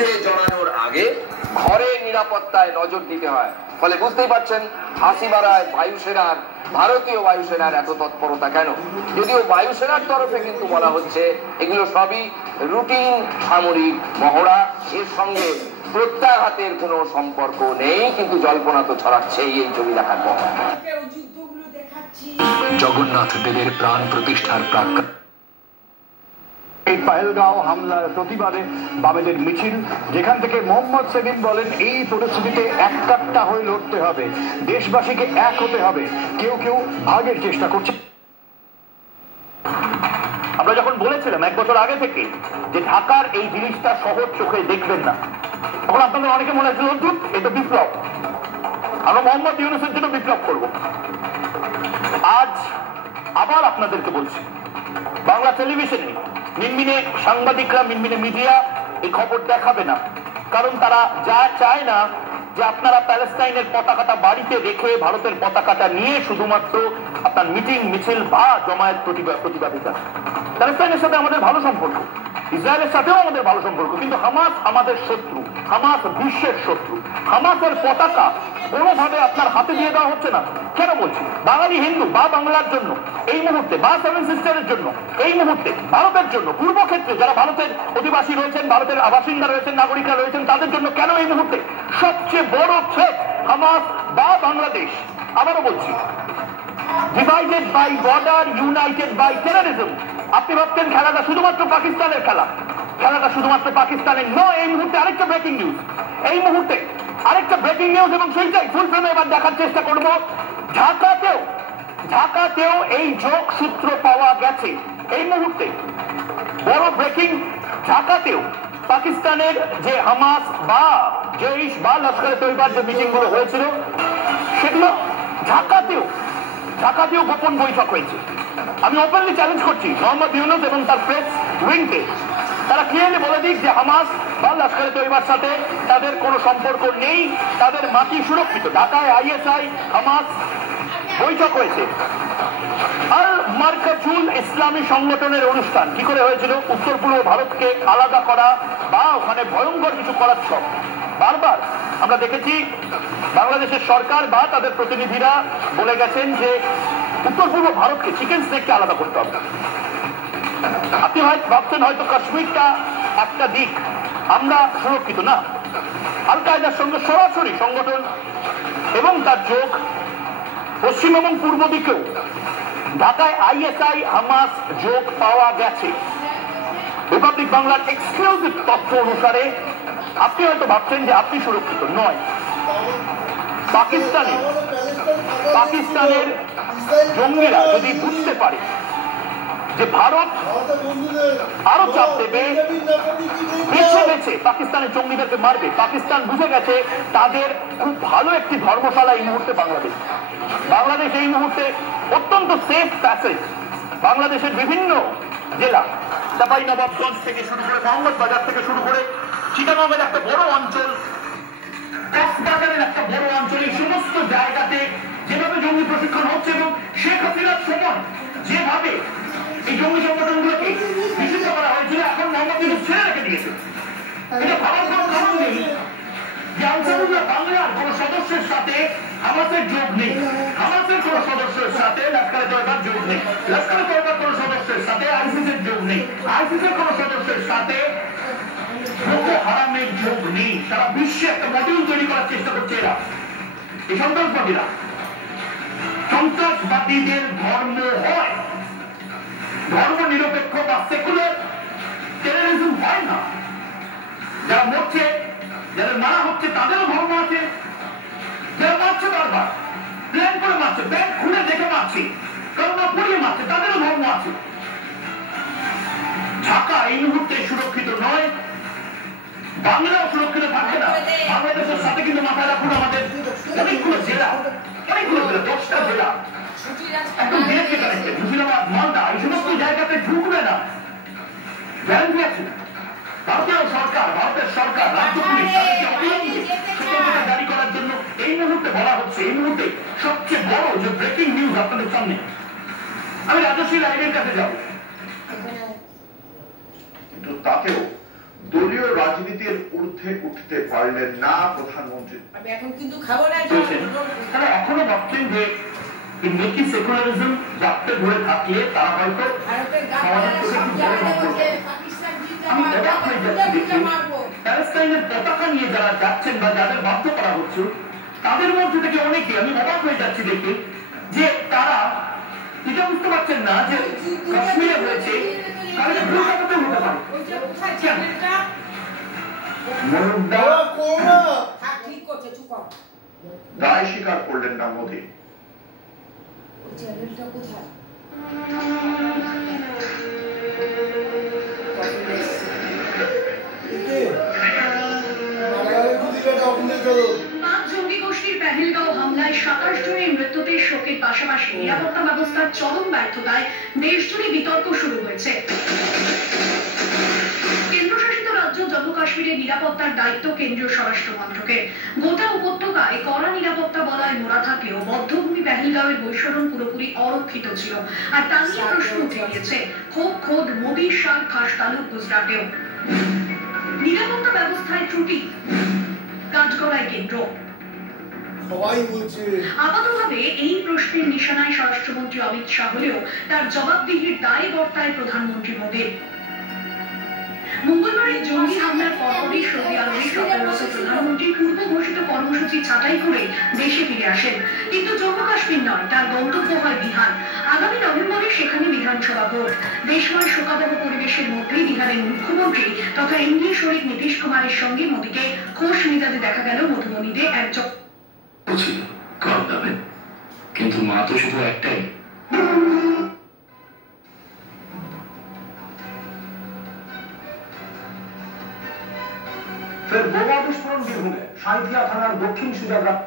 যুদ্ধে জড়ানোর আগে ঘরের নিরাপত্তায় নজর দিতে হয়। ফলে বুঝতেই পারছেন হাসিমারায় বায়ুসেনার, ভারতীয় বায়ুসেনার এত তৎপরতা কেন। যদিও বায়ুসেনার তরফে কিন্তু বলা হচ্ছে এগুলো সবই রুটিন সামরিক মহড়া, এর সঙ্গে প্রত্যাঘাতের কোনো সম্পর্ক নেই, কিন্তু জল্পনা তো ছড়াচ্ছেই এই ছবি দেখার পর। জগন্নাথ দেবের প্রাণ প্রতিষ্ঠার প্রাক এই পাহেলগাঁও হামলার প্রতিবাদে বামেদের মিছিল, যেখান থেকে মোহাম্মদ সেলিম বলেন এই পরিস্থিতিতে এক কাট্টা হয়ে লড়তে হবে, দেশবাসীকে এক হতে হবে, কেউ কেউ ভাগের চেষ্টা করছে। আমরা যখন বলেছিলাম 1 বছর আগে থেকে যে ঢাকার এই জিনিসটা সহজ চোখে দেখবেন না, তখন আপনাদের অনেকে মনে হয়েছিল অদ্ভুত, এটা বিপ্লব, আমরা মোহাম্মদ ইউনূসের জন্য বিপ্লব করব। আজ আবার আপনাদেরকে বলছি, বাংলা টেলিভিশনে মিনমিনে সাংবাদিকরা, মিনমিনে মিডিয়া এই খবর দেখাবে না, কারণ তারা যা চায় না যে আপনারা প্যালেস্টাইনের পতাকাটা বাড়িতে রেখে ভারতের পতাকাটা নিয়ে শুধুমাত্র আপনার মিটিং মিছিল বা জমায়েত প্রতিবাদিতা। প্যালেস্টাইনের সাথে আমাদের ভালো সম্পর্ক, ইসরায়েলের সাথেও আমাদের ভালো সম্পর্ক, কিন্তু হামাস আমাদের শত্রু, হামাস বিশ্বের শত্রু। হামাসের পতাকা কোনোভাবে আপনার হাতে দিয়ে দেওয়া হচ্ছে না। কেন বলছি? বাঙালি হিন্দু বা বাংলার জন্য এই মুহূর্তে, বা 7 সিস্টারের জন্য এই মুহূর্তে, ভারতের জন্য, পূর্ব ক্ষেত্রে যারা ভারতের অধিবাসী রয়েছেন, ভারতের আবাসিন্দা রয়েছেন, নাগরিকরা রয়েছেন, তাদের জন্য কেন এই মুহূর্তে সবচেয়ে বড় থ্রেট হামাস বা বাংলাদেশ? আবারও বলছি, divided by border, united by terrorism. আপনি ভাবছেন খেলাটা শুধুমাত্র পাকিস্তানের খেলা, খেলাটা শুধুমাত্র পাকিস্তানের নয়। এই মুহূর্তে আরেকটা ব্রেকিং নিউজ, এই মুহূর্তে আরেকটা ব্রেকিং নিউজ, এবং সেইটাই ফুল ফ্রেমে এবার দেখার চেষ্টা করব। ঢাকাতেও এই যোগসূত্র পাওয়া গেছে। এই মুহূর্তে বড় ব্রেকিং, ঢাকাতেও পাকিস্তানের যে হামাস বা জৈশ বা লস্করে তৈবার যে মিটিং গুলো হয়েছিল, সেগুলো ঢাকাতেও গোপন বৈঠক হয়েছে। আমি ওপেনলি চ্যালেঞ্জ করছি মোহাম্মদ ইউনূস এবং তার প্রেস উইংকে, তারা ক্লিয়ারলি বলে দিক যে হামাস বা লস্করে তৈবার সাথে তাদের কোনো সম্পর্ক নেই, তাদের মাটি সুরক্ষিত। ঢাকায় আইএসআই হামাস বৈঠক হয়েছে। আল মারকাজুল ইসলামী সংগঠনের অনুষ্ঠান কি করে হয়েছিল? উত্তর পূর্ব ভারতকে আলাদা করা বা ওখানে ভয়ঙ্কর কিছু করার সব। বারবার আমরা দেখেছি বাংলাদেশের সরকার বা তাদের প্রতিনিধিরা বলে গেছেন যে উত্তর পূর্ব ভারতকে, চিকেন স্নেককে আলাদা করতে হবে। আপনি হয়তো ভাবছেন হয়তো কাশ্মীরটা একটা দিক, আমরা সুরক্ষিত না। আল কায়দার সঙ্গে সরাসরি সংগঠন এবং তার যোগ পশ্চিম এবং পূর্ব দিকেও। ঢাকায় আইএসআই হামাস যোগ পাওয়া গেছে। রিপাবলিক বাংলার এক্সক্লুসিভ তথ্য অনুসারে আপনি হয়তো ভাবছেন যে আপনি সুরক্ষিত নয়। পাকিস্তানের জঙ্গিরা যদি বুঝতে পারে যে ভারত আরো চাপ দেবে, বেছে বেছে পাকিস্তানের জঙ্গিদেরকে মারবে, পাকিস্তান বুঝে গেছে তাদের খুব ভালো একটি ধর্মশালা এই মুহূর্তে বাংলাদেশ এই মুহূর্তে অত্যন্ত সেফ প্যাসেজ। বাংলাদেশের বিভিন্ন জেলা, চাঁপাইনবাবগঞ্জ থেকে শুরু করে, মোহাম্মদবাজার থেকে শুরু করে, চিটাগংয়ের একটা বড় অঞ্চল, কক্সবাজারের একটা বড় অঞ্চল, এই সমস্ত জায়গাতে যেভাবে জঙ্গি প্রশিক্ষণ হচ্ছে এবং শেখ হাসিনার সময় যেভাবে এই জঙ্গি সংগঠনগুলোকে নিষিদ্ধ করা হয়েছিল, এখন মোহাম্মদ ইউনূস ছেড়ে রেখে দিয়েছে। এটা ভাবার কোনো কারণ নেই যে আনসারুল্লাহ বাংলার কোন সদস্যের সাথে হামাসের যোগ নেই, হামাসের কোন সদস্যের সাথে লস্করে তয়বার যোগ নেই, লস্করে তয়বার কোন সদস্যের সাথে আইসিসের যোগ নেই, আইসিসের কোন সদস্যের সাথে বোকো হারামের যোগ নেই। সারা বিশ্বে একটা মডিউল তৈরি করার চেষ্টা করছে এরা, এই সন্ত্রাসবাদীরা। সন্ত্রাসবাদীদের ধর্ম হয় ধর্ম নিরপেক্ষ বা সেকুলার, টেররিজম হয় না। যারা মরছে, যাদের মারা হচ্ছে, তাদেরও ধর্ম আছে। যারা মারছে বারবার, প্ল্যান করে মারছে, ব্যাংক খুলে দেখে মারছে, কারণ পড়িয়ে মারছে, তাদেরও ধর্ম আছে। ঢাকা এই মুহূর্তে সুরক্ষিত নয়, বাংলাও সুরক্ষিত থাকবে না। বাংলাদেশের সাথে কিন্তু মাথায় রাখুন আমাদের অনেকগুলো জেলা, 10টা জেলা একদম ডিরেক্টলি কানেক্টেড। মুর্শিদাবাদ, মালদা, এই সমস্ত জায়গাতে ঢুকবে না, গ্যারান্টি আছে। ভারতের সরকার রাজ্য পুলিশ তাদেরকে অবিলম্বে সতর্কতা জারি করার জন্য এই মুহূর্তে বলা হচ্ছে। এই মুহূর্তে সবচেয়ে বড় যে ব্রেকিং নিউজ আপনাদের সামনে, আমি রাজস্বী লাইনের কাছে যাব, কিন্তু তাতেও দলীয় রাজনীতির ঊর্ধ্বে উঠতে পারলেন না প্রধানমন্ত্রী। আমি এখন কিন্তু খাবো না। তারা এখনো ভাবছেন যে মেকি সেকুলারিজম জাপটে ধরে থাকলে তারা হয়তো আমি অবাক হয়ে যাচ্ছি দেখি প্যালেস্টাইনের পতাকা নিয়ে যারা যাচ্ছেন বা যাদের বাধ্য করা হচ্ছে তাদের মধ্যে থেকে অনেকে, আমি অবাক হয়ে যাচ্ছি দেখি যে তারা এটা বুঝতে পারছেন না যে কাশ্মীরে হয়েছে দায় স্বীকার করলেন না মোদী। চ্যানেলটা কোথায়? জঙ্গি গোষ্ঠীর পেহেলগাঁও হামলায় 27 জনের মৃত্যুতে শোকের পাশাপাশি নিরাপত্তা ব্যবস্থার চরম ব্যর্থতায় দেশজুড়ে বিতর্ক শুরু হয়েছে। কেন্দ্রশাসিত রাজ্য জম্মু কাশ্মীরের নিরাপত্তার দায়িত্ব কেন্দ্রীয় স্বরাষ্ট্র মন্ত্রকের। গোটা উপত্যকায় কড়া নিরাপত্তা বলয় মোড়া থাকলেও বদ্ধভূমি পেহেলগাঁওয়ের বৈশরণ পুরোপুরি অরক্ষিত ছিল। আর তা নিয়ে প্রশ্ন উঠে গিয়েছে খোদ মোদির শাল খাস তালুক গুজরাটেও। নিরাপত্তা ব্যবস্থায় ত্রুটি, কাজগড়ায় কেন্দ্র। আপাতভাবে এই প্রশ্নের নিশানায় স্বরাষ্ট্রমন্ত্রী অমিত শাহ হলেও তার জবাবদিহির দায় বর্তায় প্রধানমন্ত্রী মোদীর। মঙ্গলবারের জঙ্গি হামলার পরপরই সৌদি আরবে সফররত প্রধানমন্ত্রী পূর্ব ঘোষিত কর্মসূচি ছাঁটাই করে দেশে ফিরে আসেন। কিন্তু জম্মু কাশ্মীর নয়, তার গন্তব্য হয় বিহার। আগামী নভেম্বরে সেখানে বিধানসভা ভোট। দেশময় শোকাবহ পরিবেশের মধ্যেই বিহারের মুখ্যমন্ত্রী তথা এনডিএ শরিক নীতিশ কুমারের সঙ্গে মোদীকে খোশ মেজাজে দেখা গেল মধুবনীতে একজন। কম দামে, কিন্তু মা তো শুধু একটাই। ফের বোমা বিস্ফোরণ বীরভূমে সাঁইথিয়া থানার দক্ষিণ সুজাগ্রাম।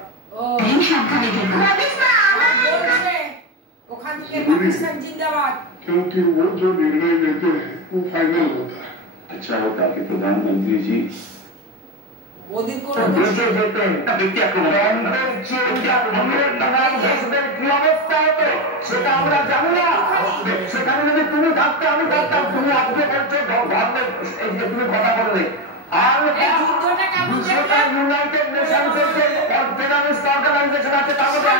ওখান থেকে পাকিস্তান জিন্দাবাদ। क्योंकि वो जो निर्णय लेते हैं वो फाइनल होता है। अच्छा होता कि प्रधानमंत्री जी मोदी को ব্যক্তি সেটা আমরা জানি না। সেখানে যদি তুমি থাকতে আমি থাকতাম, তুমি আজকে বলছো এই যে তুমি কথা বললে আর ইউনাইটেড নেশনসের যে টেররিস্ট অর্গানাইজেশন আছে তার মধ্যে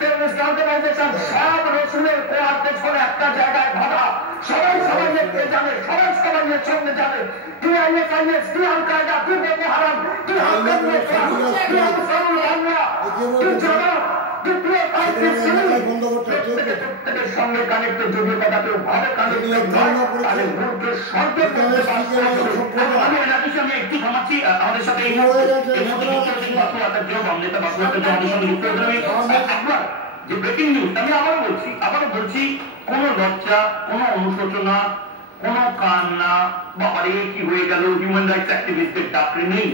টেররিস্ট অর্গানাইজেশন সব রসুলের কোয়ার পেছনে একটা জায়গায় বাধা। সবাই সবাইয়ের জানে, সবাই সবাইয়ের সঙ্গে জানে কি আইএসআইএস, কি আল কায়দা, কি বোকো হারাম, কি সঙ্গে কানেক্টেড যদি কথা কেউ ভাবে আমি একটু থামাচ্ছি। আমাদের সাথে এই আপনার যে ব্রেকিং নিউজ, আমি আবারও বলছি কোন লজ্জা, কোন অনুশোচনা, কোন কান্না বা আরে কি হয়ে গেল হিউম্যান রাইটস অ্যাক্টিভিস্টদের ডাকরে নেই।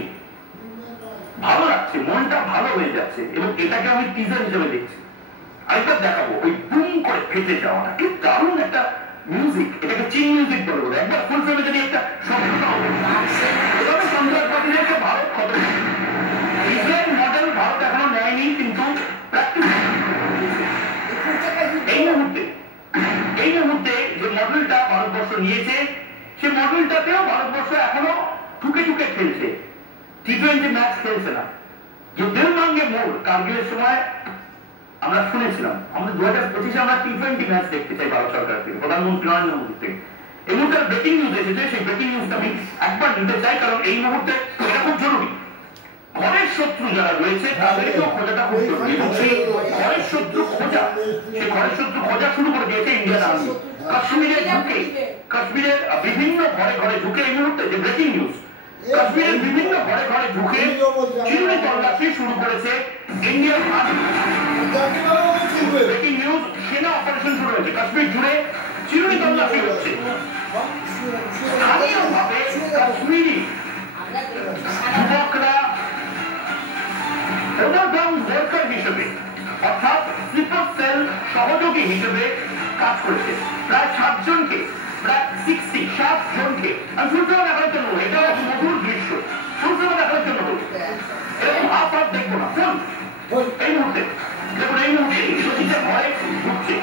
ভালো লাগছে, মনটা ভালো হয়ে যাচ্ছে এবং এটাকে আমি টিজার হিসেবে দেখছি। আরেকবার দেখাবো ওই বুম করে ফেটে যাওয়াটা, কি দারুণ একটা মিউজিক, এটাকে চিন মিউজিক বলে বলে একবার ফুল ফ্রেমে যদি একটা শব্দটা হবে এভাবে সন্ত্রাসবাদীদেরকে ভারত কত ইসরায়েল মডেল ভারত এখনো নেয়নি, কিন্তু এই মুহূর্তে যে মডেলটা ভারতবর্ষ নিয়েছে সে মডেলটাতেও ভারতবর্ষ এখনো ঠুকে ঠুকে খেলছে, টি-20 ম্যাচ খেলছে না। যে দিল মাঙ্গে মোড় কার্গিলের সময় আমরা শুনেছিলাম, আমাদের 2025-এ আমরা টি-20 ম্যাচ দেখতে চাই ভারত সরকার থেকে, প্রধানমন্ত্রী নরেন্দ্র মোদী থেকে। এই মুহূর্তে ব্রেকিং নিউজ এসেছে, সেই ব্রেকিং নিউজটা আমি একবার নিতে চাই, কারণ এই মুহূর্তে এটা খুব জরুরি। ঘরের শত্রু যারা রয়েছে তাদেরকেও খোঁজাটা খুব জরুরি এবং সেই ঘরের শত্রু খোঁজা, সেই ঘরের শত্রু খোঁজা শুরু করে দিয়েছে ইন্ডিয়ান আর্মি। কাশ্মীরের বিভিন্ন ঘরে ঘরে ঢুকে এই মুহূর্তে যে ব্রেকিং নিউজ, কাশ্মীরের বিভিন্ন ঘরে ঘরে ঢুকে চিরুনি তল্লাশি শুরু করেছে ইন্ডিয়ান আর্মি। ব্রেকিং নিউজ, সেনা অপারেশন শুরু হয়েছে কাশ্মীর জুড়ে, চিরুনি তল্লাশি হচ্ছে। স্থানীয়ভাবে কাশ্মীরি যুবকরা ওভারগ্রাউন্ড ওয়ার্কার হিসেবে অর্থাৎ স্লিপার সেল সহযোগী হিসেবে কাজ করেছে প্রায় 7 জনকে, প্রায় 60 জনকে। আমি ফুলফ্রেমে দেখার জন্য, এটা মধুর দৃশ্য, ফুলফ্রেমে দেখার জন্য এরকম হাফ হাফ দেখবো না। ফুল এই মুহূর্তে দেখুন, এই মুহূর্তে সচিবের ঘরে ঢুকছে।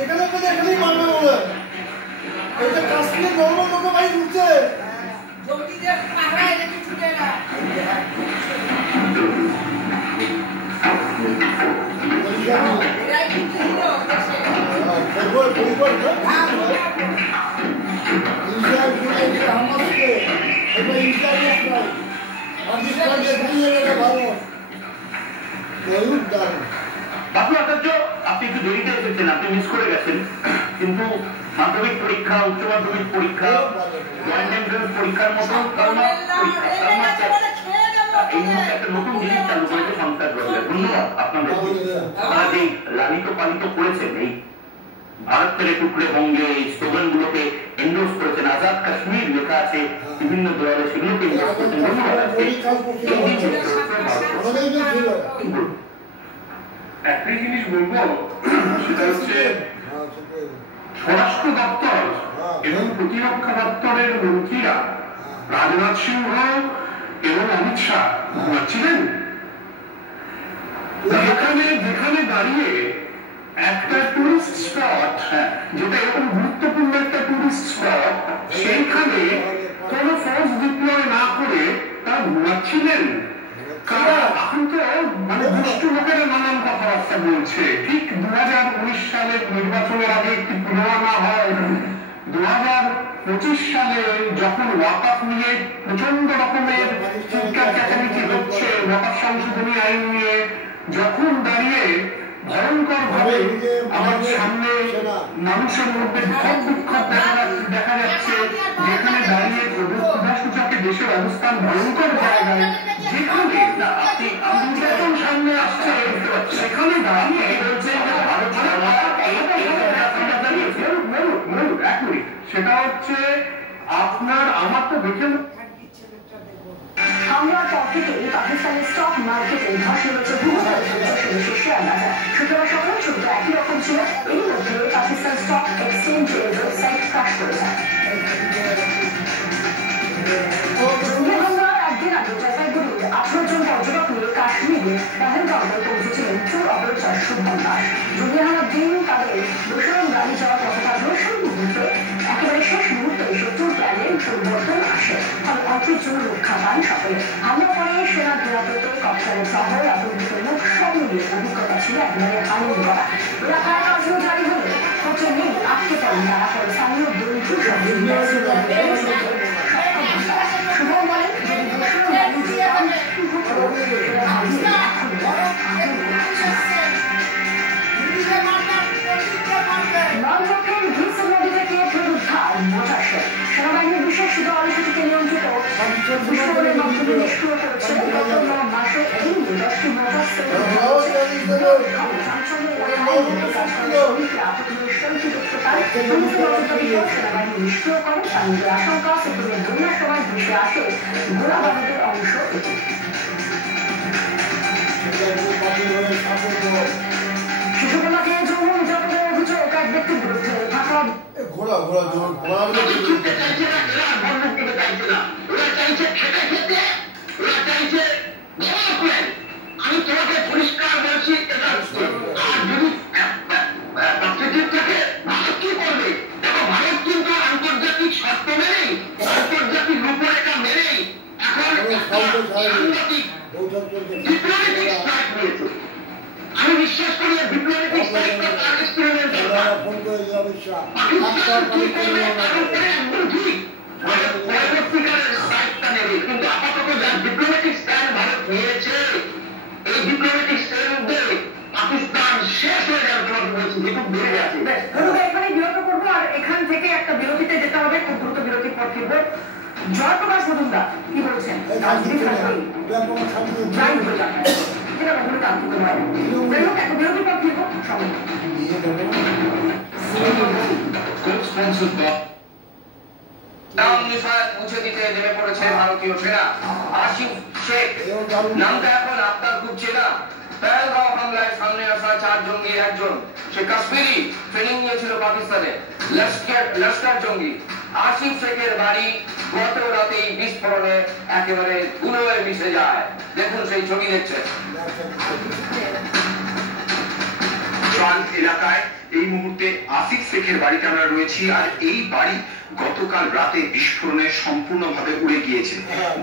এখানে এখানেই মারবে বলে এটা কাশ্মীর নর্মাল লোক ভাই উঠছে জঙ্গিদের পাহাড়ায় রেখে ছুটে না এরাই কিন্তু হিরো দেশে বাপু আচার্য, আপনি একটু দেরিতে এসেছেন, আপনি মিস করে গেছেন, কিন্তু মাধ্যমিক পরীক্ষা, উচ্চ মাধ্যমিক পরীক্ষা, জয়েন্ট এন্ট্রান্স পরীক্ষার মতো এই মুহূর্তে একটা নতুন জিনিস চালু করেছে সন্ত্রাস দলের। ধন্যবাদ আপনাদের। তারা যে লালিত পালিত করেছেন এই ভারত তেরে টুকরে বঙ্গে এই স্লোগান গুলোকে এন্ডোর্স করেছেন, আজাদ কাশ্মীর লেখা আছে বিভিন্ন দেওয়ালে, সেগুলোকে এন্ডোর্স করেছেন। ধন্যবাদ। একটাই জিনিস বলবো, সেটা হচ্ছে স্বরাষ্ট্র দপ্তর এবং প্রতিরক্ষা দপ্তরের মন্ত্রীরা রাজনাথ সিংহ এবং অমিত শাহ ছিলেন যেখানে দাঁড়িয়ে একটা টুরিস্ট স্পট, যেটা এরকম গুরুত্বপূর্ণ একটা টুরিস্ট স্পট, সেইখানে কোন ফৌজ ডিপ্লয় না করে তারা ঘুমাচ্ছিলেন। কারণ এখন তো মানে দুষ্ট লোকেরা নানান কথাবার্তা বলছে। ঠিক 2019 সালের নির্বাচনের আগে একটি পুরোনা হয়, 2025 সালে যখন ওয়াকফ নিয়ে প্রচন্ড রকমের চিৎকার চেঁচামেচি হচ্ছে, ওয়াকফ সংশোধনী আইন নিয়ে, যখন দাঁড়িয়ে ভয়ঙ্কর ভাবে আমার সামনে মানুষের মধ্যে বিক্ষোভ দেখা যাচ্ছে, যেখানে দাঁড়িয়ে প্রভাসূচকে দেশের অবস্থান ভয়ঙ্কর জায়গায়, যেখানে নির্বাচন সামনে আসছে, সেখানে দাঁড়িয়ে সেটা হচ্ছে আপনার আমার তো দেখে হামলার পর থেকেই পাকিস্তানের স্টক মার্কেটে ধস নেমেছে শেয়ার বাজার। শুক্রবার সকালে শুরুটা একই রকম ছিল। এই মধ্যে পাকিস্তান স্টক এক্সচেঞ্জের ওয়েবসাইট ক্রাশ করে যায়। একদিন আগে জলপাইগুড়ির 18 জন পর্যটক নিয়ে কাশ্মীরে পেহেলগাঁওয়ে পৌঁছেছিলেন চোর অপারেটর শুভম দাস। জঙ্গিহানার দিন তাদের দোসরম গাড়ি যাওয়ার কথা থাকলেও সেই মুহূর্তে একেবারে শেষ মুহূর্তে শত্রুর প্ল্যানে পরিবর্তন আসে, ফলে অল্প রক্ষা পান সকলে। হামলা পরে সেনা নিরাপত্তা কপ্টারের শহর আতঙ্কিত মুখ সব মিলিয়ে অভিজ্ঞতা ছিল একেবারে আনন্দ করা। এলাকায় কাজও জারি হলে হচ্ছে নেই আটকে পড়েন তারা, ফলে স্থানীয় বন্ধু শুভম বলেন যদি দোসরম গাড়ি যেতাম সেনাবাহিনীর বিশেষ দল সেটিকে নিয়ন্ত্রিত বিস্ফোরণের মাধ্যমে নিষ্ক্রিয় করেছে। গত 9 মাসে এই 10টি মোটর সেনাবাহিনী নিষ্ক্রিয় করে। স্বামীদের আশঙ্কা সেখানে বন্যার সময় ভেসে আসে গোলাবারুদের অংশ এটি। শিশুকন্যাকে যৌন নির্যাতনের অভিযোগ এক ব্যক্তির বিরুদ্ধে থাকা ঘোড়া ঘোড়া ঘোড়া আমি তোমাকে পরিষ্কার বলছি, ভারত কি করবে? দেখো, ভারত কিন্তু আন্তর্জাতিক শর্ত মেনেই, আন্তর্জাতিক রূপরেখা মেনেই এখন সাংঘাতিক ডিপ্লোম্যাটিক স্ট্রাইক নিয়েছে। আমি বিশ্বাস করি ডিপ্লোম্যাটিক স্ট্রাইকটা তার এক্সপেরিমেন্ট পাকিস্তান কি করবে পরবর্তীকালের স্ট্রাইকটা নেবে, কিন্তু আপাতত যা ডিপ্লোম্যাটিক স্ট্যান্ড ভারত নিয়েছে, এই ডিপ্লোম্যাটিক স্ট্যান্ডে পাকিস্তান শেষ হয়ে যাবে। তোমাকে বলছি যেটুকু বেড়ে গেছে। এখানে বিরত করবো আর এখান থেকে একটা বিরতিতে যেতে হবে, খুব দ্রুত বিরতির পর ফিরবো। জয়প্রকাশ মজুমদার কি বলছেন? মুছে দিতে নেমে পড়েছে ভারতীয় সেনা। আসিফ শেখ নামটা এখন আপনার খুব চেনা। পেহেলগাঁও হামলায় সামনে আসা 4 জঙ্গির একজন, সে কাশ্মীরি, ট্রেনিং নিয়েছিল পাকিস্তানে, লস্কর জঙ্গি। আসিফ শেখের বাড়ি গত রাতেই বিস্ফোরণে একেবারে ধুলোয় মিশে যায়। দেখুন সেই ছবি দেখছেন। এলাকায় এই মুহূর্তে আসিফ শেখের বাড়িতে আমরা রয়েছি, আর এই বাড়ি গতকাল রাতে বিস্ফোরণে সম্পূর্ণভাবে উড়ে গিয়েছে।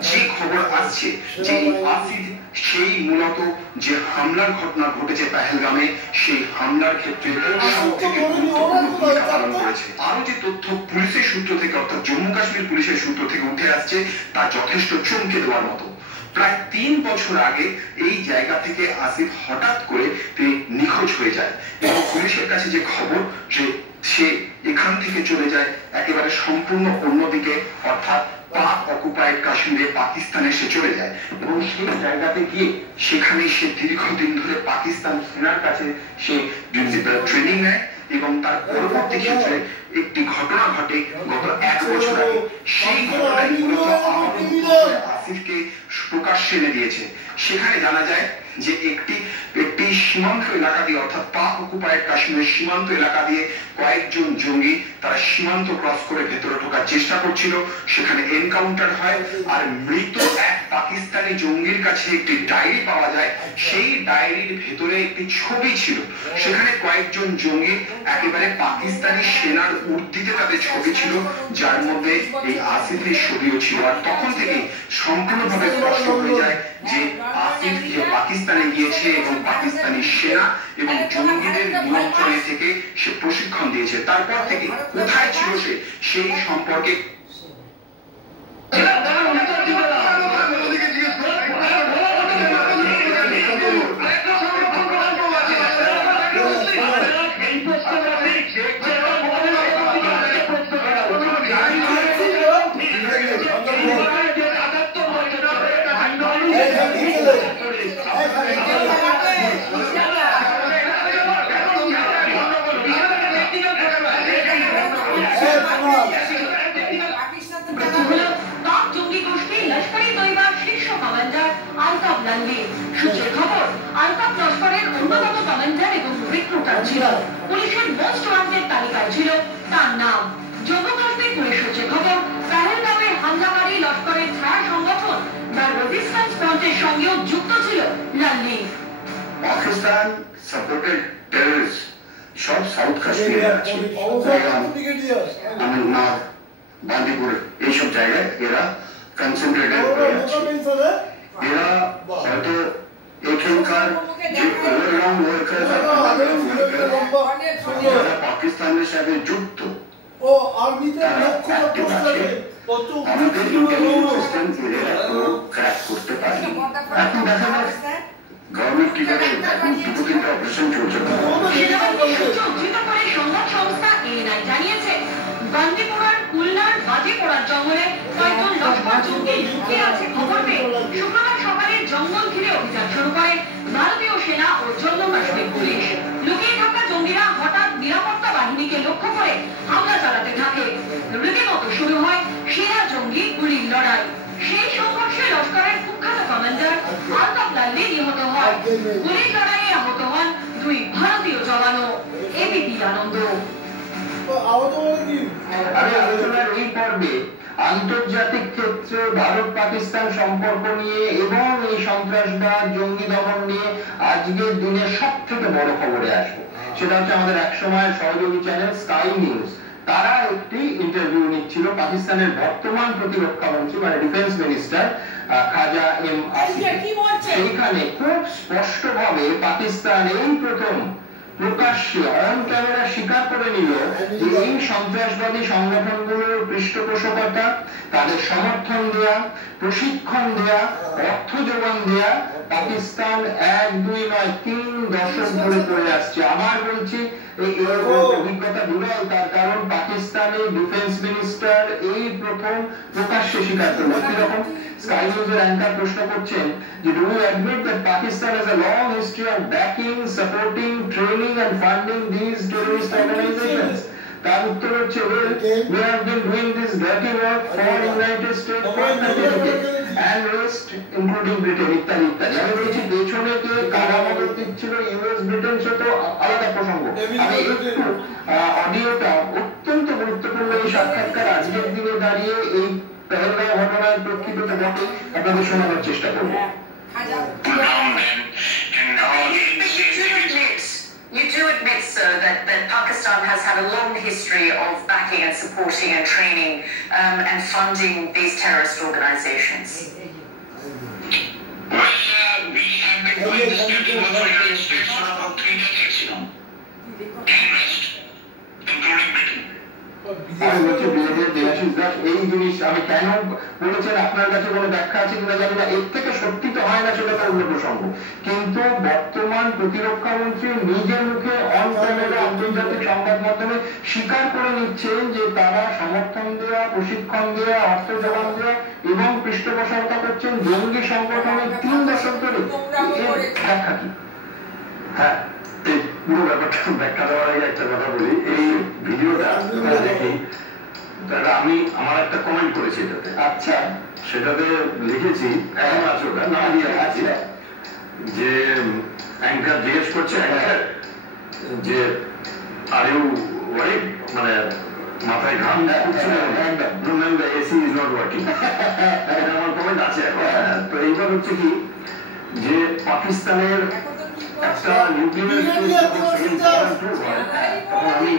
যে খবর আসছে যে আসিফ সেই মূলত যে হামলার ঘটনা ঘটেছে পেহেলগামে, সেই হামলার ক্ষেত্রে সবথেকে গুরুত্বপূর্ণ ভূমিকা পালন করেছে। আরো যে তথ্য পুলিশের সূত্র থেকে অর্থাৎ জম্মু কাশ্মীর পুলিশের সূত্র থেকে উঠে আসছে তা যথেষ্ট চমকে দেওয়ার মতো। প্রায় 3 বছর আগে এই জায়গা থেকে আসিফ হঠাৎ করে তিনি নিখোঁজ হয়ে যায় এবং পুলিশের কাছে যে খবর যে সে এখান থেকে চলে যায় একেবারে সম্পূর্ণ অন্যদিকে, অর্থাৎ পাক অকুপাইড কাশ্মীরে পাকিস্তানে সে চলে যায় এবং সেই জায়গাতে গিয়ে সেখানে সে দীর্ঘদিন ধরে পাকিস্তান সেনার কাছে সে ট্রেনিং নেয় এবং তার পরবর্তী ক্ষেত্রে একটি ঘটনা ঘটে গত 1 বছর আগে। সেই ঘটনায় মূলত আসিফকে প্রকাশ্যে এনে দিয়েছে। সেখানে জানা যায় যে একটি সীমান্ত এলাকা দিয়ে অর্থাৎ পাক অকুপাইড কাশ্মীরের সীমান্ত এলাকা দিয়ে কয়েকজন জঙ্গি তারা সীমান্ত ক্রস করে ভেতরে ঢোকার চেষ্টা করছিল। সেখানে এনকাউন্টার হয় আর মৃত এক পাকিস্তানি জঙ্গির কাছে একটি ডায়েরি পাওয়া যায়। সেই ডায়েরির ভেতরে একটি ছবি ছিল, সেখানে কয়েকজন জঙ্গি একেবারে পাকিস্তানি সেনার উর্দিতে তাদের ছবি ছিল, যার মধ্যে এই আসিফের ছবিও ছিল। আর তখন থেকে সম্পূর্ণভাবে স্পষ্ট হয়ে যায় যে আসিফ যে পাকিস্তানে গিয়েছে এবং পাকিস্তানি সেনা এবং জঙ্গিদের নিয়ন্ত্রণে থেকে সে প্রশিক্ষণ দিয়েছে। তারপর থেকে কোথায় ছিল সে সেই সম্পর্কে সূত্রের খবর আলতাফ লস্করের অন্যতম কমান্ডার এবং রিক্রুটার ছিল। পুলিশের মোস্ট ওয়ান্টেড তালিকায় ছিল তার নাম। জম্মু কাশ্মীর পুলিশ সূত্রে খবর পেহেলগাঁওয়ের হামলাকারী লস্করের ছায়া সংগঠন বা রেজিস্ট্যান্স ফ্রন্টের সঙ্গেও যুক্ত ছিল লাল্লি। পাকিস্তান সাপোর্টেড টেররিস্ট সব সাউথ কাশ্মীরে আছে, অনন্তনাগ, বান্দিপুর এইসব জায়গায় এরা কনসেন্ট্রেটেড হয়ে আছে। এরা হয়তো এখানকার যে ওভারগ্রাউন্ড ওয়ার্কার যারা পাকিস্তানের সাথে যুক্ত আমাদের ইন্টেলিজেন্স সিস্টেম এদের এখনো ক্র্যাক করতে পারেনি। এখন দেখা যাচ্ছে গভর্নমেন্ট কিভাবে এখন 2-3টা অপারেশন চলছে। সংবাদ সংস্থা এএনআই জানিয়েছে বান্দিপুরার কুলনার বাজিপোড়ার জঙ্গলে কয়েকজন লস্কর জঙ্গি লুকিয়ে আছে খবর পেয়ে শুক্রবার সকালে জঙ্গল ঘিরে অভিযান শুরু করে ভারতীয় সেনা ও জম্মু কাশ্মীর পুলিশ। লুকিয়ে থাকা জঙ্গিরা হঠাৎ নিরাপত্তা বাহিনীকে লক্ষ্য করে হামলা চালাতে থাকে। রীতিমতো শুরু হয় সেনা জঙ্গি গুলির লড়াই। সেই সংঘর্ষে লস্করের কুখ্যাত কমান্ডার আলতাফ লাল্লি নিহত হয়। গুলির লড়াইয়ে আহত হন 2 ভারতীয় জওয়ানও। এবিপি আনন্দ। আমি আলোচনার এই পর্বে আন্তর্জাতিক ক্ষেত্রে ভারত পাকিস্তান সম্পর্ক নিয়ে এবং এই সন্ত্রাসবাদ জঙ্গি দমন নিয়ে আজকের দিনের সব থেকে বড় খবরে আসবো। সেটা হচ্ছে আমাদের একসময়ের সহযোগী চ্যানেল স্কাই নিউজ। তারা একটি ইন্টারভিউ নিচ্ছিল পাকিস্তানের বর্তমান প্রতিরক্ষা মন্ত্রী মানে ডিফেন্স মিনিস্টার খাজা এম আসিফ। সেইখানে খুব স্পষ্টভাবে পাকিস্তান এই প্রথম প্রকাশ্যে অন ক্যামেরা স্বীকার করে নিল যে এই সন্ত্রাসবাদী সংগঠনগুলোর পৃষ্ঠপোষকতা, তাদের সমর্থন দেয়া, প্রশিক্ষণ দেয়া, অর্থ যোগান দেয়া পাকিস্তান 1-2 নয় 3 দশক ধরে করে আসছে। আবার বলছি এই অভিজ্ঞতা বিরল, তার কারণ পাকিস্তানের ডিফেন্স মিনিস্টার এই প্রথম প্রকাশ্যে স্বীকার করল। কিরকম? স্কাই নিউজের অ্যাঙ্কার প্রশ্ন করছেন যে do you admit that Pakistan has a long history of backing, supporting, training and funding this terrorist organisations? তার উত্তর হচ্ছে we have been doing this dirty work for United States for decades and West including Britain ইত্যাদি ইত্যাদি। আমি বলছি পেছনে কে কারা মদত দিচ্ছিল, ইউএস ব্রিটেন, সে তো আলাদা প্রসঙ্গ। আমি অডিওটা অত্যন্ত গুরুত্বপূর্ণ এই সাক্ষাৎকার আজকের দিনে দাঁড়িয়ে এই পেহেলগাঁও ঘটনার প্রেক্ষিতে বটে আপনাদের শোনানোর চেষ্টা করবো। You do admit, sir, that Pakistan has had a long history of backing and supporting and training and funding these terrorist organizations. Well, we have been doing this dirty work for the United States for about 3 decades, you know. Terrorist, including Britain. আমি বলছি এই জিনিস আমি কেন বলেছেন আপনার কাছে কোনো ব্যাখ্যা আছে কিনা জানি না, এর থেকে সত্যি তো হয় না সেটা তো অন্য প্রসঙ্গ, কিন্তু বর্তমান প্রতিরক্ষা মন্ত্রী নিজের মুখে অন ক্যামেরা আন্তর্জাতিক সংবাদ মাধ্যমে স্বীকার করে নিচ্ছেন যে তারা সমর্থন দেওয়া, প্রশিক্ষণ দেওয়া, অর্থ যোগান দেওয়া এবং পৃষ্ঠপোষকতা করছেন জঙ্গি সংগঠনের 3 দশক ধরে। ব্যাখ্যা কি? হ্যাঁ, এই পুরো ব্যাপারটা ব্যাখ্যা দেওয়ার আগে একটা কথা বলি, এই ভিডিওটা দেখি আমি আমার একটা কমেন্ট করেছি এটাতে। আচ্ছা, সেটাতে লিখেছি, এখন আছে ওটা না দিয়ে আছে, যে অ্যাঙ্কার জিজ্ঞেস করছে অ্যাঙ্কার যে আর ইউ ওয়ারিড, মানে মাথায় ঘাম এসি ইজ নট ওয়ার্কিং, এটা আমার কমেন্ট আছে এখন। তো এইবার হচ্ছে কি যে পাকিস্তানের একটা নিউক্লিয়ার তখন আমি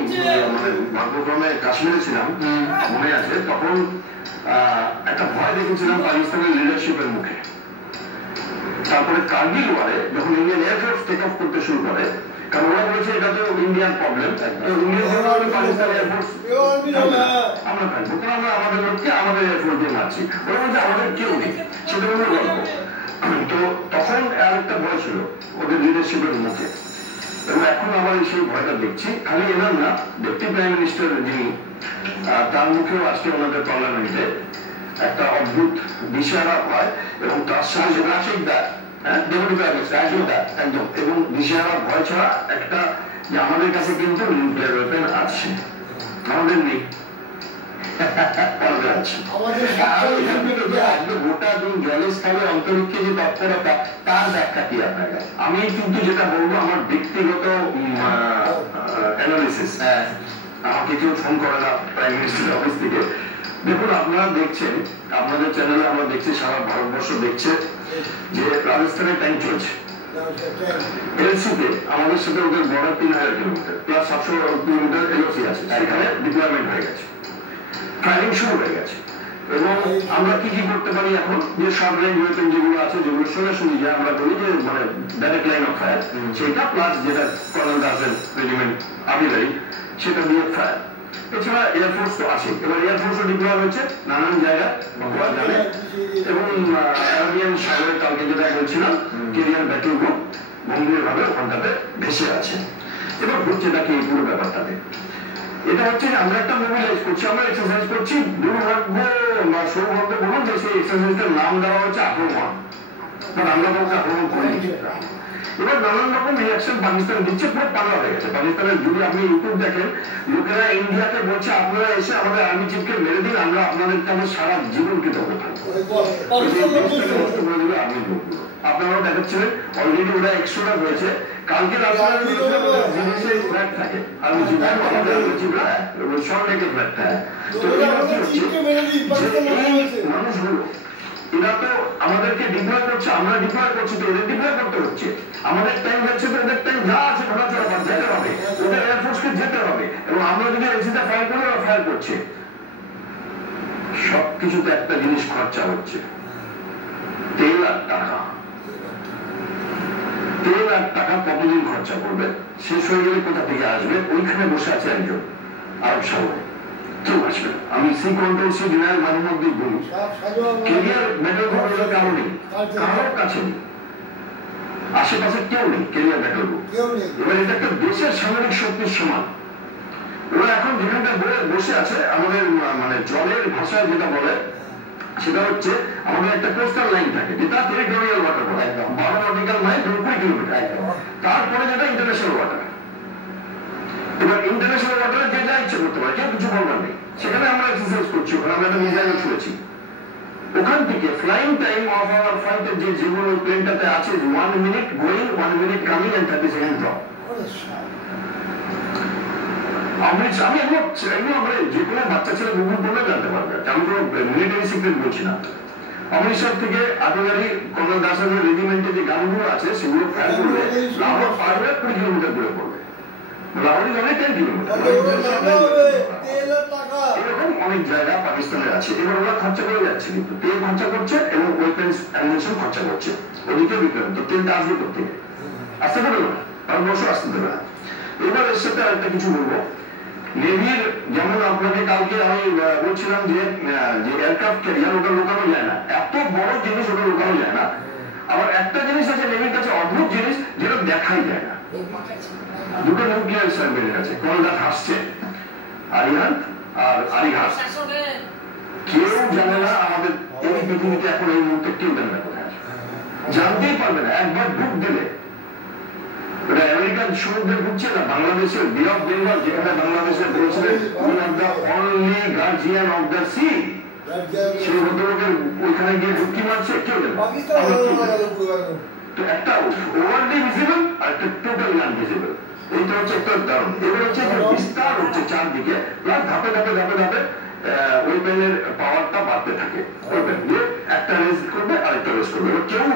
মানে ভাগ্যক্রমে কাশ্মীরে ছিলাম, মনে আছে, তখন একটা ভয় দেখেছিলাম পাকিস্তানের লিডারশিপের মুখে। তারপরে কার্গিল ওয়ারে যখন ইন্ডিয়ান এয়ারফোর্স টেক অফ করতে শুরু করে, কারণ ওরা বলেছে এটা তো ইন্ডিয়ান প্রবলেম, পাকিস্তান এয়ারফোর্স আমরা থাকবো, কারণ আমরা আমাদের লোককে আমাদের এয়ারফোর্স দিয়ে মারছি, ওরা বলছে আমাদের কেউ নেই, সেটা হলো গল্প। তো তখন আরেকটা ভয় ছিল ওদের লিডারশিপের মুখে, এবং এখন আবার সেই ভয়টা দেখছি। খালি এনার না, ডেপুটি প্রাইম মিনিস্টার যিনি, তার মুখেও আজকে ওনাদের পার্লামেন্টে একটা অদ্ভুত দিশারা হয়, এবং তার সাথে নাসিকদার, হ্যাঁ, ডেপুটি প্রাইম মিনিস্টার একদম, এবং দিশারা ভয় ছাড়া একটা যে আমাদের কাছে কিন্তু নিউক্লিয়ার ওয়েপেন আছে, আমাদের নেই। গোটা দিন জলে স্থলে অন্তরিক্ষে যে তৎপরতা, তার ব্যাখ্যা কি আপনার কাছে? আমি কিন্তু যেটা বলবো আমার ব্যক্তিগত অ্যানালিসিস, আমাকে কেউ ফোন করে না প্রাইম মিনিস্টারের অফিস থেকে। দেখুন, আপনারা দেখছেন, আপনাদের চ্যানেলে আমরা দেখছি, সারা ভারতবর্ষ দেখছে যে রাজস্থানের ট্যাঙ্ক চলছে, এলসিতে আমাদের সাথে ওদের border 3000 kilometre plus 700 kilometre LOC আছে, সেখানে ডিপ্লয়মেন্ট হয়ে গেছে, ফায়ারিং শুরু হয়ে গেছে। এবং আমরা কি কি করতে পারি এখন, যে শর্ট রেঞ্জ ওয়েপেন যেগুলো আছে, যেগুলো সোজাসুজি যে আমরা বলি যে মানে ডাইরেক্ট লাইন অফ ফায়ার, সেটা প্লাস যেটা কর্নেল দাসের রেজিমেন্ট আর্টিলারি, সেটা দিয়ে ফায়ার। এছাড়া এয়ারফোর্স তো আছে, এবার এয়ারফোর্সও ডিপ্লয় হয়েছে নানান জায়গায় জানে, এবং আরাবিয়ান সাগরে কালকে যেটা বলছিলাম কেরিয়ার ব্যাটল গ্রুপ গম্ভীর ভাবে ওখানটাতে ভেসে আছে। এবার হচ্ছে নাকি এই পুরো ব্যাপারটাতে এটা হচ্ছে আমরা একটা মোবিলাইজ করছি, আমরা এক্সারসাইজ করছি, দুর্ভাগ্য বা সৌভাগ্য বলুন যে সেই এক্সারসাইজটার নাম দেওয়া হচ্ছে আক্রমণ, আমরা কাউকে আক্রমণ করিনি। এবার নানান রকম রিয়াকশন পাকিস্তান দিচ্ছে, পুরো পাগলা হয়ে গেছে পাকিস্তানের। যদি আপনি ইউটিউব দেখেন, লোকেরা ইন্ডিয়াকে বলছে আপনারা এসে আমাদের আর্মি চিফকে মেরে দিন, আমরা আপনাদের কাছে সারা জীবন কৃতজ্ঞ থাকবো, আর্মি লোকগুলো আপনারাও দেখাচ্ছিলেন। অলরেডি ওরা এক্সট্রা হয়েছে, কালকে ফ্ল্যাট থাকে আর্মি চিফ, আমাদের আর্মি চিফরা শর্ট রেখে ফ্ল্যাট থাকে। তো মানুষগুলো এরা তো আমাদেরকে ডিপ্লয় করছে, আমরা ডিপ্লয় করছি, তো এদের ডিপ্লয় করতে হচ্ছে। আমাদের টাইম যাচ্ছে, তো এদের টাইম যা আছে ঘোরাচড়া যেতে হবে, ওদের এয়ারফোর্সকে যেতে হবে, এবং আমরা যদি এসিতে ফায়ার করি ওরা ফায়ার করছে। সবকিছুতে একটা জিনিস খরচা হচ্ছে, 3 লাখ টাকা। 3 লাখ টাকা কতদিন খরচা করবে? শেষ হয়ে গেলে কোথা থেকে আসবে? ওইখানে বসে আছে একজন আরব সাগরে, কেউ আসবে। আমি C control C general Mahmuddin বলি, কেরিয়ার ব্যাটল গ্রুপ কারো নেই, কারোর কাছে নেই, আশেপাশে কেউ নেই কেরিয়ার ব্যাটল গ্রুপ। এবার এটা একটা দেশের সামরিক শক্তির সমান। ওরা এখন যেখানটা বসে আছে, আমাদের মানে জলের ভাষায় যেটা বলে সেটা হচ্ছে আমাদের একটা কোস্টাল লাইন থাকে, যেটা টেরিটোরিয়াল ওয়াটার বলে, 12 নটিক্যাল মাইল 20 কিলোমিটার। তারপরে যেটা ইন্টারন্যাশনাল ওয়াটার। এবার ইন্টারন্যাশনাল ওয়াটারে যে যা ইচ্ছে করতে পারে, কেউ কিছু বলবার নেই। সেখানে আমরা এক্সারসাইজ করছি, ওখানে আমরা একটা মিসাইল ছুঁড়েছি। ওখান থেকে ফ্লাইং টাইম অফ আওয়ার ফ্লাইটের যেগুলো প্লেনটাতে আছে, 1 minute going, 1 minute coming and 30 second drop. আমি আমরা যে কোনো বাচ্চা ছেলে গুগল করলে জানতে পারবে, আমি কোনো মিলিটারি সিক্রেট বলছি না। অমৃতসর থেকে আতঙ্কারী কর্নেল দাসের রেজিমেন্টে যে গানগুলো আছে সেগুলো ফায়ার করলে লাহোর পারবে 20 কিলোমিটার দূরে পড়বে, লাহোর অনেক 10 কিলোমিটার। এরকম অনেক জায়গা পাকিস্তানের আছে। এবার ওরা খরচা করে যাচ্ছে, কিন্তু তেল খরচা করছে এবং ওয়েপেন্স অ্যামিউনিশন খরচা করছে, ওদিকে বিক্রম। তো তেলটা আসবে কোথেকে? আসতে পারবে না, ভারতবর্ষ আসতে দেবে না। এবার এর সাথে আরেকটা কিছু বলবো, নেভির যেমন আপনাকে কালকে আমি বলছিলাম যে এয়ারক্রাফট ক্যারিয়ার ওটা লুকানো যায় না, এত বড় জিনিস ওটা লুকানো যায় না। আবার একটা জিনিস আছে নেভির কাছে, অদ্ভুত জিনিস যেটা দেখাই যায় না। দুটো নিউক্লিয়ার সাবমেরিন আছে, কোনটা হাসছে, আরিহান আর আরিহাস। কেউ জানে না আমাদের এই পৃথিবীতে এখন এই মুহূর্তে কেউ জানে না কোথায় আছে, জানতেই পারবে না। একবার ডুব দিলে ওটা আমেরিকান সমুদ্রে ঢুকছে না, বাংলাদেশের বে অফ বেঙ্গল, যেখানে বাংলাদেশের বলেছিলেন we are the only guardian of the sea, সেই ভদ্রলোকের ওইখানে গিয়ে ঢুকি মারছে, কেউ জানে। তো একটা ওভারলি ভিজিবল আর একটা টোটালি আনভিজিবল, এইটা হচ্ছে একটা উদাহরণ। এবার হচ্ছে বিস্তার হচ্ছে চারদিকে, প্লাস ধাপে ধাপে ধাপে ধাপে ওয়েপেনের পাওয়ারটা বাড়তে থাকে। ওয়েপেন দিয়ে একটা রেস্ট করবে আরেকটা রেস্ট করবে, এবার কেউ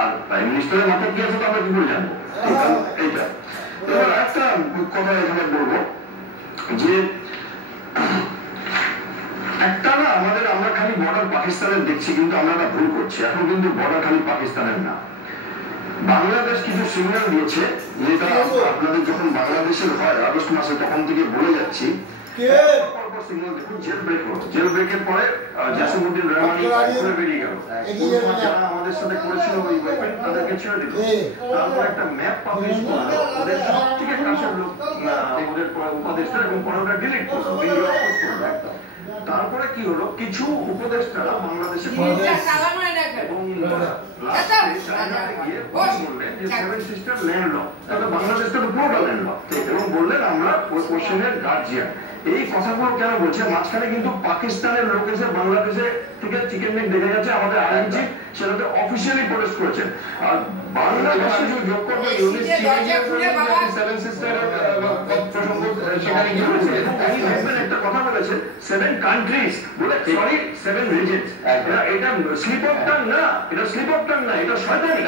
আর প্রাইম মিনিস্টারের মাথায় কি আছে তো আমরা কি করে জানবো এইটা। এবার একটা কথা এখানে বলবো যে একটা না আমাদের, আমরা খালি বর্ডার পাকিস্তানের দেখছি, কিন্তু আমরা না ভুল করছি। এখন কিন্তু বর্ডার খালি পাকিস্তানের না, বাংলাদেশ কিছু সিগন্যাল দিয়েছে, যেটা আপনাদের যখন বাংলাদেশের হয় আগস্ট মাসে তখন থেকে বলে যাচ্ছি। জেল ব্রেকের পরে জাসিমউদ্দিন রহমানি বেরিয়ে গেল, আমাদের সাথে করেছিল ওই ওয়েপেন, তাদেরকে ছেড়ে দিল। তারপর একটা ম্যাপ পাবলিশ করলো ওদের সব থেকে কাছের লোক, ওদের উপদেষ্টা, এবং পরে ওটা ডিলিট করলো, তারপরে কি হলো, কিছু উপদেষ্টারা বাংলাদেশে এবং বাংলাদেশটা পুরোটা ল্যান্ড লক, এবং বললেন আমরা ওই কোশ্চেনের গার্জিয়ান। এই কথাগুলো কেন বলছে, মাঝখানে কিন্তু পাকিস্তানের লোক এসে বাংলাদেশে থেকে চিকেন নেক দেখে গেছে, আমাদের আইনজি সেটাতে অফিসিয়ালি প্রোটেস্ট করেছেন। আর বাংলাদেশে যে যোগ করবে সেভেন সিস্টারের প্রসঙ্গ সেখানে কি হয়েছে, একটা কথা বলেছে 7 কান্ট্রিজ বলে, সরি 7 রিজনস। এটা স্লিপ অফ টাং না, এটা স্লিপ অফ টাং না, এটা শয়তানি,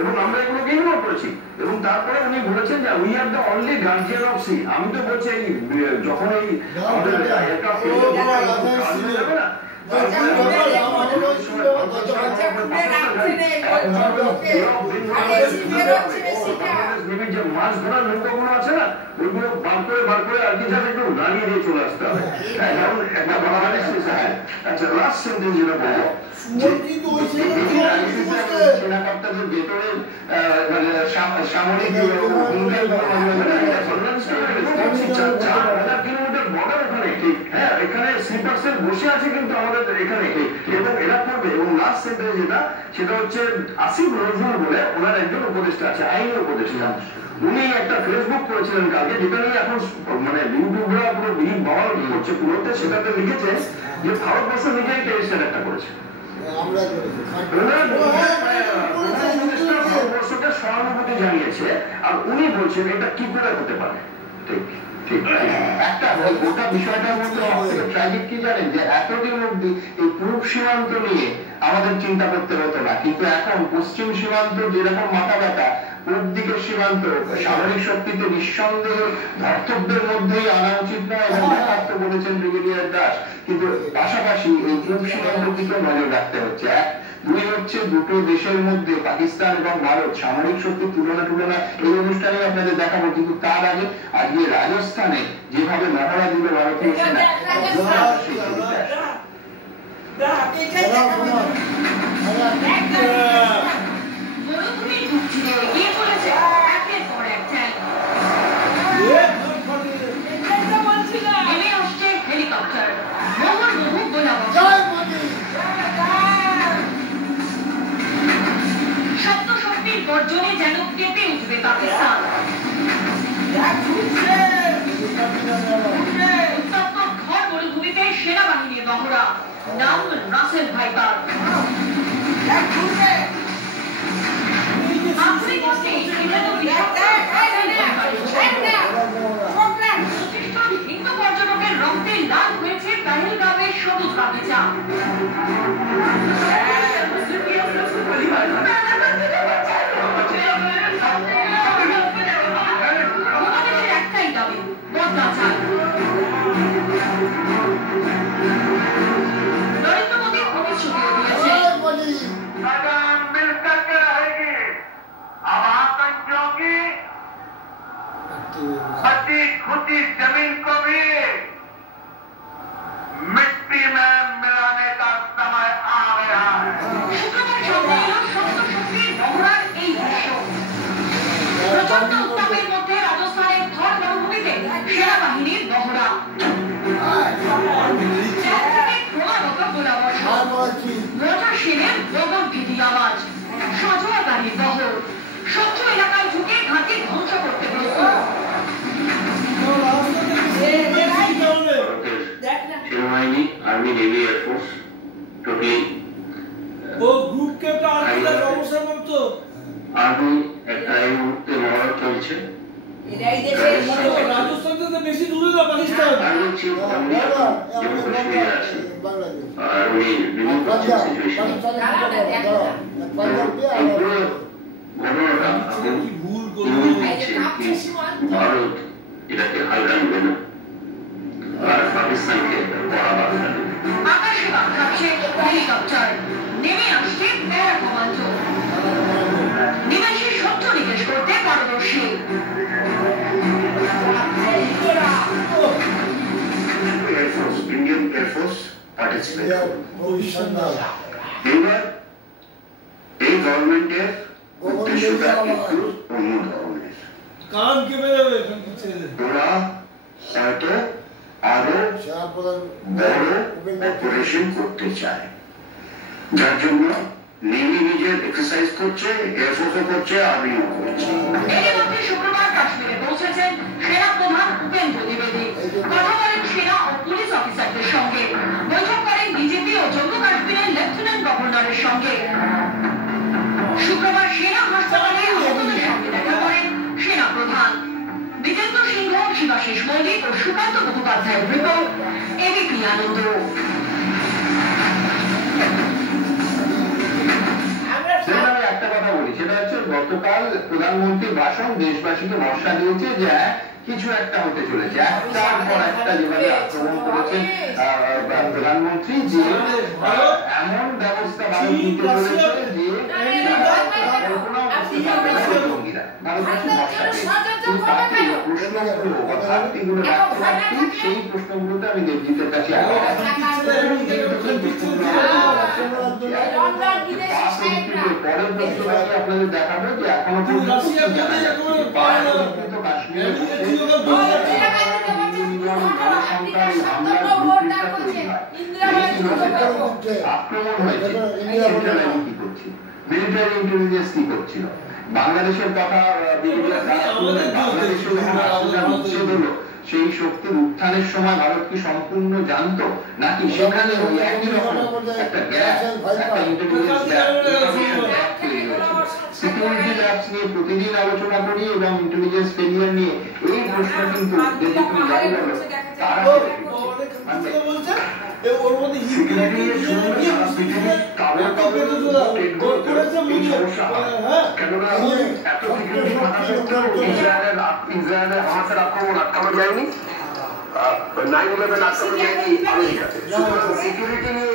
এবং আমরা এগুলোকে ইগনোর করেছি। এবং তারপরে উনি বলেছেন যে we are the only guardian of sea. আমি তো বলছি এই যখন এই আমাদের এয়ারক্রাফট যাবে না, যে মাছ ধরার নৌকাগুলো আছে না, ওইগুলো বার করে আর কি যাবে একটু নামিয়ে দিয়ে চলে আসতে হবে। যেমন একটা বাংলাদেশ। আচ্ছা, লাস্ট সেন্টেন্স যেটা বলবো, সেনাকর্তাদের ভেতরে সামরিক কিলোমিটার বর্ডার ওখানে, ঠিক হ্যাঁ, এখানে স্লিপার্সের বসে আছে কিন্তু আমাদের এখানে, এবং এরা করবে। এবং লাস্ট সেন্টেন্স যেটা, সেটা হচ্ছে আসিফ নজরুল বলে ওনার একজন উপদেষ্টা আছে, আইন উপদেষ্টা। উনি একটা ফেসবুক করেছিলেন কালকে, যেটা নিয়ে এখন মানে ইউটিউবরা পুরো বিগ বহাল করছে পুরোতে। সেটাতে লিখেছে যে ভারতবর্ষ নিজেই টেরিস্ট অ্যাটাক করেছে, ভারতবর্ষকে সহানুভূতি জানিয়েছে, আর উনি বলছেন এটা কি করে হতে পারে। ঠিক ঠিক একটা গোটা বিষয়টার মধ্যে ট্র্যাজিক কি জানেন, যে এতদিন অব্দি এই পূর্ব সীমান্ত নিয়ে আমাদের চিন্তা করতে হতো না, কিন্তু এখন পশ্চিম সীমান্ত যেরকম মাথা ব্যথা, পূর্ব দিকের সীমান্ত সামরিক শক্তিতে নিঃসন্দেহে ধর্তব্যের মধ্যেই আনা উচিত নয়, এবং যথার্থ বলেছেন ব্রিগেডিয়ার দাস। কিন্তু পাশাপাশি এই পূর্ব সীমান্তের দিকে নজর রাখতে হচ্ছে। এক, দুই হচ্ছে দুটো দেশের মধ্যে পাকিস্তান এবং ভারত সামরিক শক্তির তুলনা এই অনুষ্ঠানে আপনাদের দেখাবো। কিন্তু তার আগে আজকে রাজস্থানে যেভাবে মহড়া দিল ভারতীয় সেনা, হেলিকপ্টার শব্দশক্তির গর্জনে যেন কেঁপে উঠবে পাকিস্তান। উত্তপ্ত ঘর মরুভূমিতে সেনাবাহিনীর মহড়া, নাম রাসেল ভাইপার। আফ্রিকা बची खुदी जमीन को भी मिट्टी में मिलाने का समय आ गया है। প্রচন্ড উত্তাপের মধ্যে রাজস্থানের থর মরুভূমিতে সেনাবাহিনীর মহড়া ক্রমাগত গোলাবর্ষণ মোটর সেনের বগন ভীতি আওয়াজ সাজোয়া গাড়ির বহর শত্রু এলাকায় ঢুকে ঘাঁটি ধ্বংস করতে প্রস্তুত সেনাবাহিনী আর্মি নেভি এয়ারফোর্স টোটালি ও গ্রুপকে একটা অবসরপ্রাপ্ত আর্মি একটা এই মুহূর্তে মহড়া চলছে। রাজস্থান থেকে বেশি দূরে না পাকিস্তান আর্মি চিফ জম্মু কাশ্মীরে আছে আর উনি রিভিউ করছেন সিচুয়েশন। ঘটনাটা ভুল ভারত এটাকে হালকা নেবে না আর পাকিস্তানকে বড় বার্তা দেবে। আকাশে বাঁকাচ্ছে হেলিকপ্টার নেমে আসছে প্যারা কমান্ডো নিমেষে শত্রু নিকেশ করতে পারদর্শী এয়ারফোর্স ইন্ডিয়ান এয়ারফোর্স পার্টিসিপেট এবার এই গভর্নমেন্টের উদ্দেশ্যটা একটু অন্য ধরনের। কান কেঁপে যাবে ওরা হয়তো আরো বড় অপারেশন করতে চায়, যার জন্য নেভি নিজের এক্সারসাইজ করছে, এয়ারফোর্সও করছে, আর্মিও করছে। এর মধ্যে শুক্রবার কাশ্মীরে পৌঁছেছেন সেনা প্রধান উপেন্দ্র দ্বিবেদী। কথা বলেন সেনা ও পুলিশ অফিসারদের সঙ্গে, বৈঠক করেন বিজেপি ও জম্মু কাশ্মীরের লেফটেন্যান্ট গভর্নরের সঙ্গে। শুক্রবার সেনা হাসপাতালে আহতদের সঙ্গে দেখা করেন সেনা প্রধান। বিজেন্দ্র সিংহ, শিবাশিস মল্লিক ও সুকান্ত মুখোপাধ্যায়ের রিপোর্ট, এবিপি আনন্দ। একটা কথা বলি, সেটা হচ্ছে গতকাল প্রধানমন্ত্রীর ভাষণ দেশবাসীকে ভরসা দিয়েছে যে কিছু একটা হতে চলেছে। একটার পর একটা যেভাবে আক্রমণ করেছেন প্রধানমন্ত্রী, যে এমন ব্যবস্থা ভারত নিতে চলেছে যে জঙ্গিরা ভারত প্রশ্নগুলো সেই প্রশ্নগুলোতে আমি দেবজিতের কাছে আপনাদের দেখাবো যে এখনো পর্যন্ত কাশ্মীরে আক্রমণ হয়েছে, কি করছিল মিলিটারি ইন্টেলিজেন্স কি করছিল, বাংলাদেশের কথা সেই শক্তির উত্থানের সময় ভারত কি সম্পূর্ণ জানতো, নাকি সেখানে ওই একই রকম একটা গ্যাপ, একটা ইন্টেলিজেন্স সিকিউরিটি ল্যাবস নিয়ে প্রতিদিন আলোচনা করি এবং ইন্টেলিজেন্স ফেলিয়ার নিয়ে এই প্রশ্ন কিন্তু যাই বলো তারা ওর মধ্যে ইসরায়েলের হামাসের আক্রমণ আটকানো যায়নি, 9/11 আক্রমণ যায়নি আমেরিকাতে। সিকিউরিটি নিয়ে